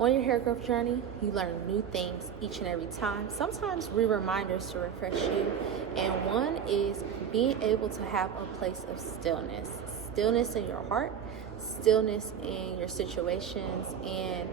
On your hair growth journey, you learn new things each and every time. Sometimes reminders to refresh you. And one is being able to have a place of stillness. Stillness in your heart, stillness in your situations, and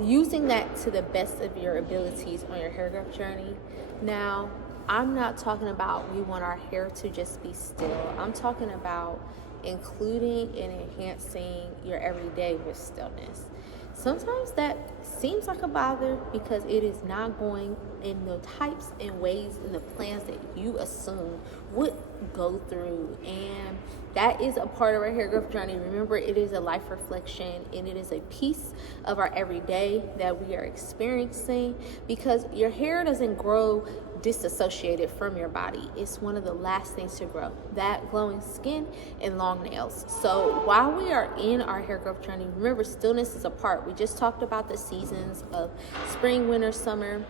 using that to the best of your abilities on your hair growth journey. Now, I'm not talking about we want our hair to just be still. I'm talking about including and enhancing your everyday with stillness. Sometimes that seems like a bother because it is not going in the types and ways and the plans that you assume would go through. And that is a part of our hair growth journey. Remember, it is a life reflection and it is a piece of our everyday that we are experiencing, because your hair doesn't grow disassociated from your body. It's one of the last things to grow, that glowing skin and long nails. So while we are in our hair growth journey, remember, stillness is a part. We just talked about the seasons of spring, winter, summer,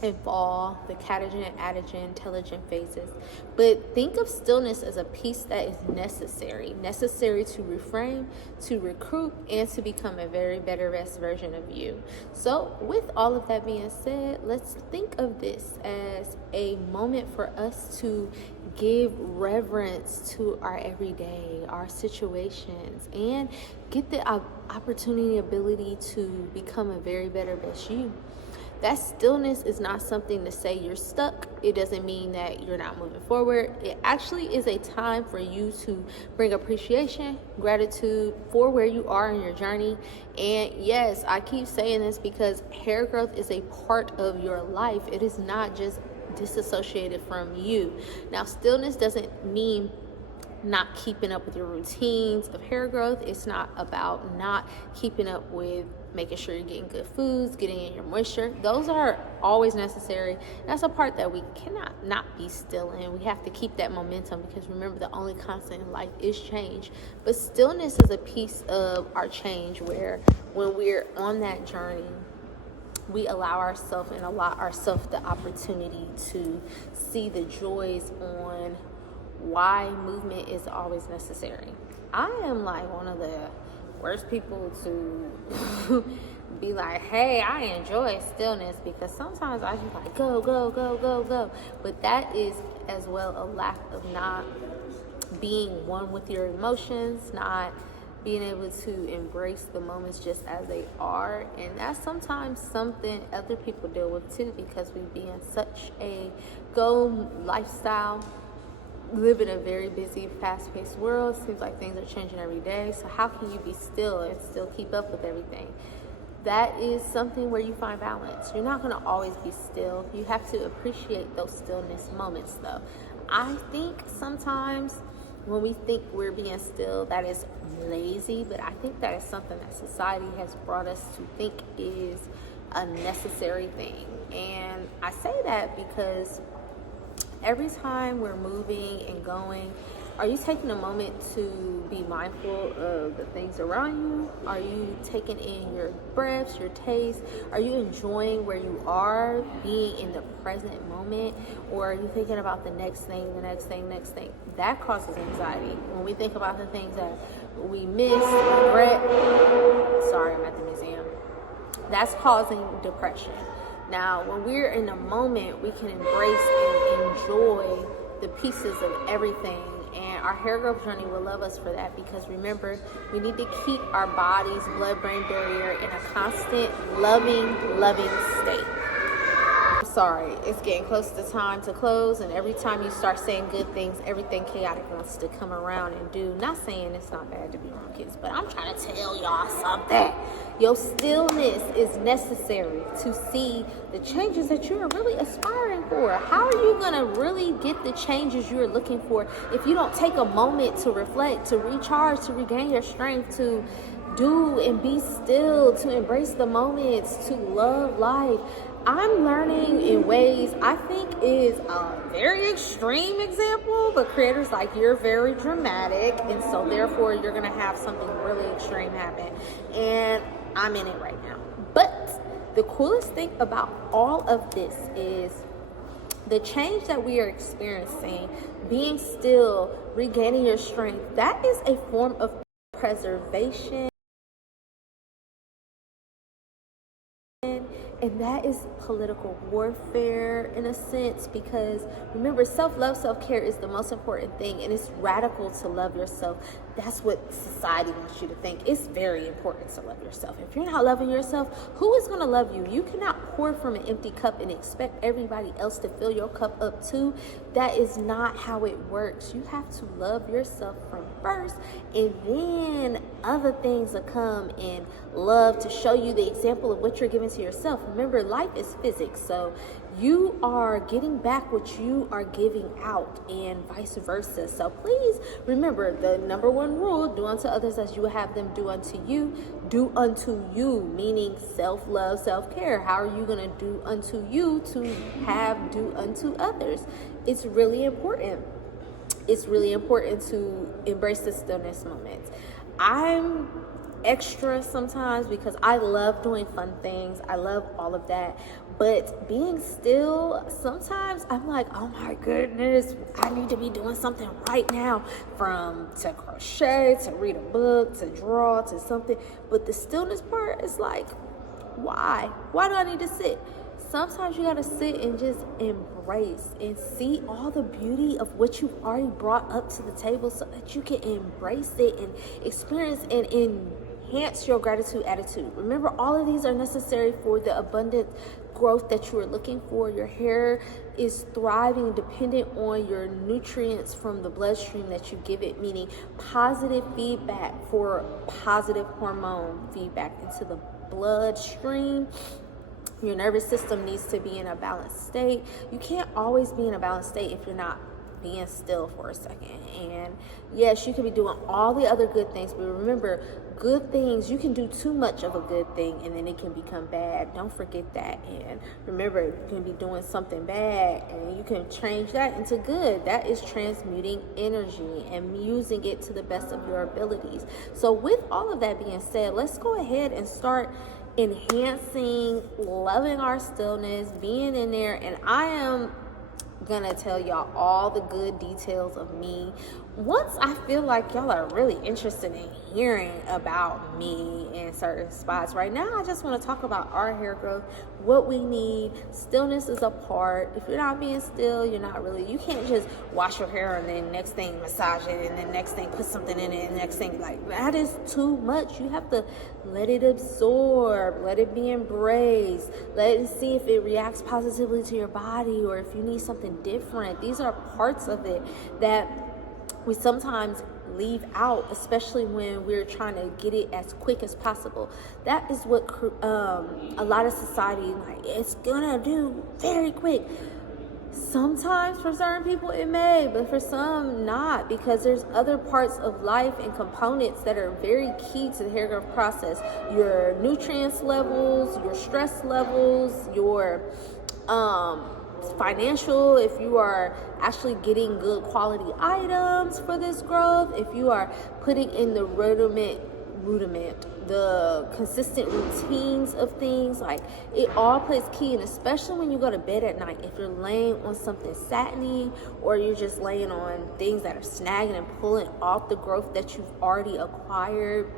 and fall, the catagen, adagen, telogen phases. But think of stillness as a piece that is necessary to reframe, to recruit, and to become a very better, best version of you. So with all of that being said, let's think of this as a moment for us to give reverence to our everyday, our situations, and get the opportunity, ability to become a very better, best you. That stillness is not something to say you're stuck. It doesn't mean that you're not moving forward. It actually is a time for you to bring appreciation, gratitude for where you are in your journey. And yes, I keep saying this because hair growth is a part of your life. It is not just disassociated from you. Now, stillness doesn't mean not keeping up with your routines of hair growth. It's not about not keeping up with making sure you're getting good foods, getting in your moisture. Those are always necessary. That's a part that we cannot not be still in. We have to keep that momentum, because remember, the only constant in life is change. But stillness is a piece of our change, where when we're on that journey, we allow ourselves and allot ourselves the opportunity to see the joys on why movement is always necessary. I am like one of the worst people to be like, hey, I enjoy stillness, because sometimes I just like go, go, go, go, go. But that is as well a lack of not being one with your emotions, not being able to embrace the moments just as they are. And that's sometimes something other people deal with too, because we be in such a go lifestyle, live in a very busy, fast-paced world. Seems like things are changing every day. So how can you be still and still keep up with everything? That is something where you find balance. You're not going to always be still. You have to appreciate those stillness moments, though. I think sometimes when we think we're being still, that is lazy, but I think that is something that society has brought us to think is a necessary thing. And I say that because every time we're moving and going, are you taking a moment to be mindful of the things around you? Are you taking in your breaths, your taste? Are you enjoying where you are, being in the present moment? Or are you thinking about the next thing, the next thing, next thing? That causes anxiety. When we think about the things that we miss, regret, sorry, I'm at the museum, that's causing depression. Now, when we're in the moment, we can embrace and enjoy the pieces of everything. And our hair growth journey will love us for that, because remember, we need to keep our body's blood-brain barrier in a constant, loving state. Sorry, it's getting close to time to close, and every time you start saying good things, everything chaotic wants to come around and do. Not saying it's not bad to be around kids, but I'm trying to tell y'all something. Your stillness is necessary to see the changes that you're really aspiring for. How are you going to really get the changes you're looking for if you don't take a moment to reflect, to recharge, to regain your strength, to do and be still, to embrace the moments, to love life? I'm learning in ways I think is a very extreme example, but creators like, you're very dramatic, and so therefore you're going to have something really extreme happen. And I'm in it right now. But the coolest thing about all of this is the change that we are experiencing, being still, regaining your strength. That is a form of preservation And that is political warfare in a sense, because remember, self-love, self-care is the most important thing, and it's radical to love yourself. That's what society wants you to think. It's very important to love yourself. If you're not loving yourself, who is going to love you? You cannot pour from an empty cup and expect everybody else to fill your cup up too. That is not how it works. You have to love yourself from first, and then other things will come in love to show you the example of what you're giving to yourself. Remember, life is physics, so you are getting back what you are giving out, and vice versa. So please remember the number one rule: do unto others as you would have them do unto you. Do unto you, meaning self-love, self-care. How are you going to do unto you to have do unto others? It's really important. It's really important to embrace the stillness moments. I'm extra sometimes because I love doing fun things. I love all of that. But being still, sometimes I'm like, oh my goodness, I need to be doing something right now, from to crochet, to read a book, to draw, to something. But the stillness part is like, why? Why do I need to sit? Sometimes you gotta sit and just embrace and see all the beauty of what you've already brought up to the table, so that you can embrace it and experience and enhance your gratitude attitude. Remember, all of these are necessary for the abundant growth that you are looking for. Your hair is thriving dependent on your nutrients from the bloodstream that you give it, meaning positive feedback for positive hormone feedback into the bloodstream. Your nervous system needs to be in a balanced state. You can't always be in a balanced state if you're not being still for a second. And yes, you can be doing all the other good things, but remember, good things, you can do too much of a good thing and then it can become bad. Don't forget that. And remember, you can be doing something bad and you can change that into good. That is transmuting energy and using it to the best of your abilities. So with all of that being said, let's go ahead and start enhancing, loving our stillness, being in there. And I am gonna tell y'all all the good details of me once I feel like y'all are really interested in hearing about me in certain spots. Right now, I just want to talk about our hair growth, what we need. Stillness is a part. If you're not being still, you're not really, you can't just wash your hair and then next thing massage it and then next thing put something in it and next thing, like, that is too much. You have to let it absorb, let it be embraced, let it see if it reacts positively to your body or if you need something different. These are parts of it that we sometimes leave out, especially when we're trying to get it as quick as possible. That is what a lot of society, like, it's gonna do very quick. Sometimes for certain people it may, but for some not, because there's other parts of life and components that are very key to the hair growth process. Your nutrients levels, your stress levels, your financial, if you are actually getting good quality items for this growth, if you are putting in the rudiment, the consistent routines of things, like, it all plays key. And especially when you go to bed at night, if you're laying on something satiny or you're just laying on things that are snagging and pulling off the growth that you've already acquired,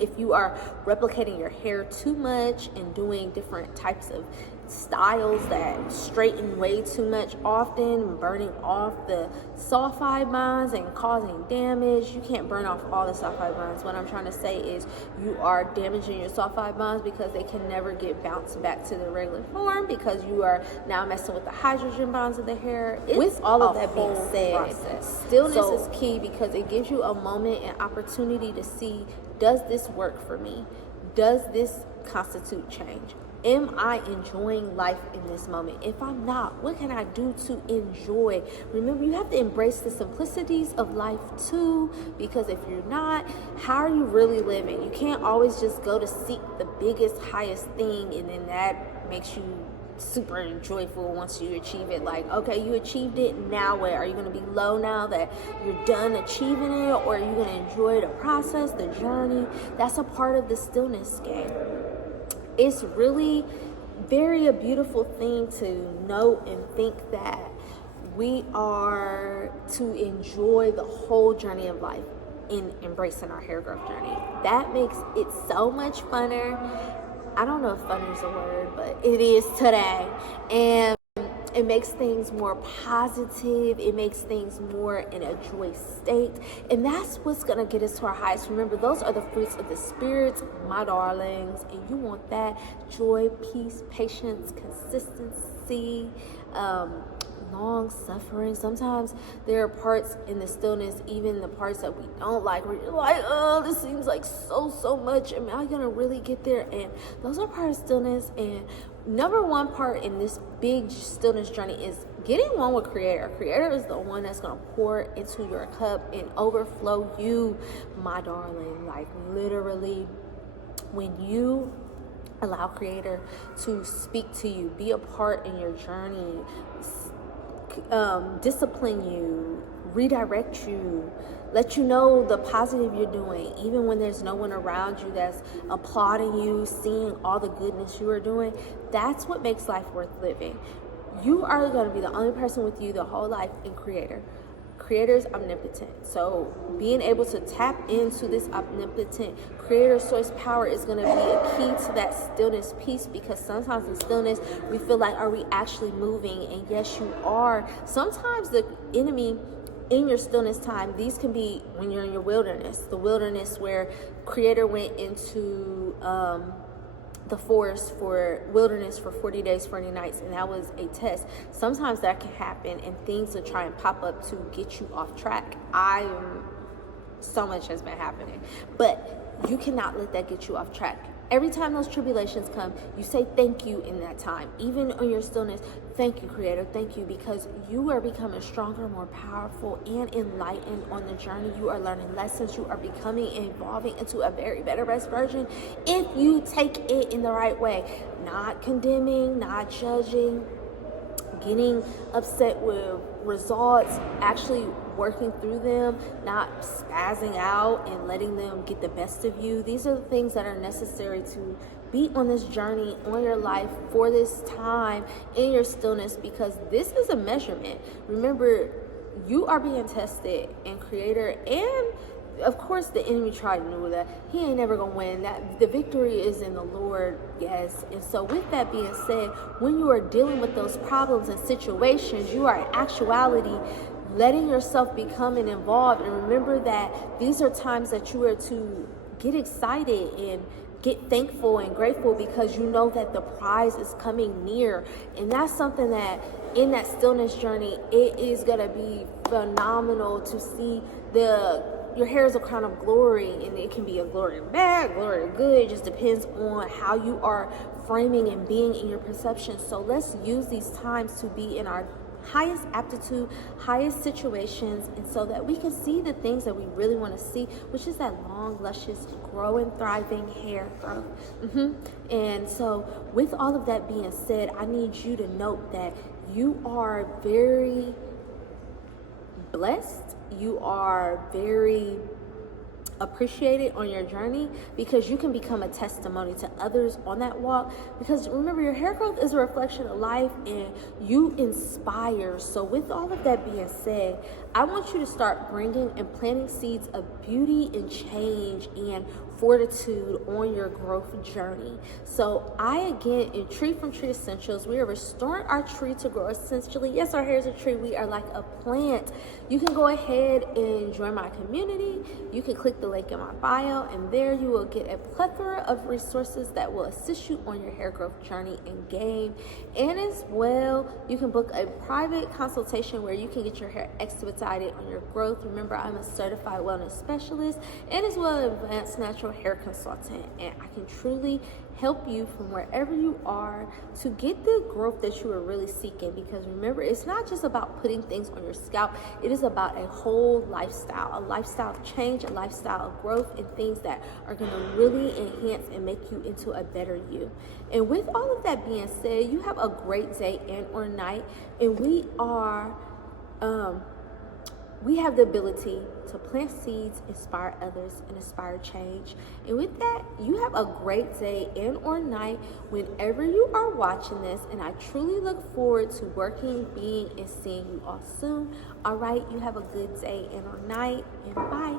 if you are replicating your hair too much and doing different types of styles that straighten way too much often, burning off the sulfide bonds and causing damage. You can't burn off all the sulfide bonds. What I'm trying to say is you are damaging your sulfide bonds because they can never get bounced back to the regular form, because you are now messing with the hydrogen bonds of the hair. With all of that being said, stillness is key, because it gives you a moment and opportunity to see, does this work for me? Does this constitute change? Am I enjoying life in this moment? If I'm not, what can I do to enjoy? Remember, you have to embrace the simplicities of life too, because if you're not, how are you really living? You can't always just go to seek the biggest, highest thing, and then that makes you super joyful once you achieve it. Like, okay, you achieved it, now what? Are you going to be low now that you're done achieving it, or are you going to enjoy the process, the journey? That's a part of the stillness game. It's really a beautiful thing to know and think that we are to enjoy the whole journey of life in embracing our hair growth journey. That makes it so much funner. I don't know if fun is a word, but it is today. And it makes things more positive. It makes things more in a joy state. And that's what's going to get us to our highest. Remember, those are the fruits of the Spirit, my darlings. And you want that joy, peace, patience, consistency, long suffering. Sometimes there are parts in the stillness, even the parts that we don't like, where you're like, oh, this seems like so much. Am I gonna really get there? And those are part of stillness. And number one part in this big stillness journey is getting one with Creator. Creator is the one that's gonna pour into your cup and overflow you, my darling. Like literally, when you allow Creator to speak to you, be a part in your journey, discipline you, redirect you, let you know the positive you're doing, even when there's no one around you that's applauding you, seeing all the goodness you are doing. That's what makes life worth living. You are going to be the only person with you the whole life in Creator. Creator's omnipotent. So being able to tap into this omnipotent Creator source power is going to be a key to that stillness piece, because sometimes in stillness we feel like, are we actually moving? And yes, you are. Sometimes the enemy in your stillness time, these can be when you're in your wilderness, the wilderness where Creator went into the forest for wilderness for 40 days, 40 nights, and that was a test. Sometimes that can happen and things will try and pop up to get you off track. So much has been happening, but you cannot let that get you off track. Every time those tribulations come, you say thank you in that time. Even on your stillness, thank you, Creator, thank you, because you are becoming stronger, more powerful, and enlightened on the journey. You are learning lessons. You are becoming and evolving into a very better, best version if you take it in the right way. Not condemning, not judging, getting upset with results, actually working through them, not spazzing out and letting them get the best of you. These are the things that are necessary to be on this journey, on your life, for this time in your stillness, because this is a measurement. Remember, you are being tested in Creator, and of course the enemy tried to know that he ain't never gonna win. That the victory is in the Lord, yes. And so with that being said, when you are dealing with those problems and situations, you are in actuality letting yourself become and involved. And remember that these are times that you are to get excited and get thankful and grateful, because you know that the prize is coming near. And that's something that in that stillness journey, it is going to be phenomenal to see. Your hair is a crown of glory, and it can be a glory of bad, glory of good. It just depends on how you are framing and being in your perception. So let's use these times to be in our highest aptitude, highest situations, and so that we can see the things that we really want to see, which is that long, luscious, growing, thriving hair growth. And so with all of that being said, I need you to note that you are very blessed. You are very appreciated on your journey, because you can become a testimony to others on that walk. Because remember, your hair growth is a reflection of life, and you inspire. So with all of that being said, I want you to start bringing and planting seeds of beauty and change and fortitude on your growth journey. So in Tree from Tree Essentials, we are restoring our tree to grow essentially. Yes, our hair is a tree. We are like a plant. You can go ahead and join my community. You can click the link in my bio, and there you will get a plethora of resources that will assist you on your hair growth journey and game. And as well, you can book a private consultation where you can get your hair expedited on your growth. Remember, I'm a certified wellness specialist and as well an advanced natural hair consultant, and I can truly help you from wherever you are to get the growth that you are really seeking. Because remember, it's not just about putting things on your scalp. It is about a whole lifestyle, a lifestyle of change, a lifestyle of growth, and things that are going to really enhance and make you into a better you. And with all of that being said, you have a great day and or night, and we have the ability to plant seeds, inspire others, and inspire change. And with that, you have a great day and or night whenever you are watching this. And I truly look forward to working, being, and seeing you all soon. All right, you have a good day and or night, and bye.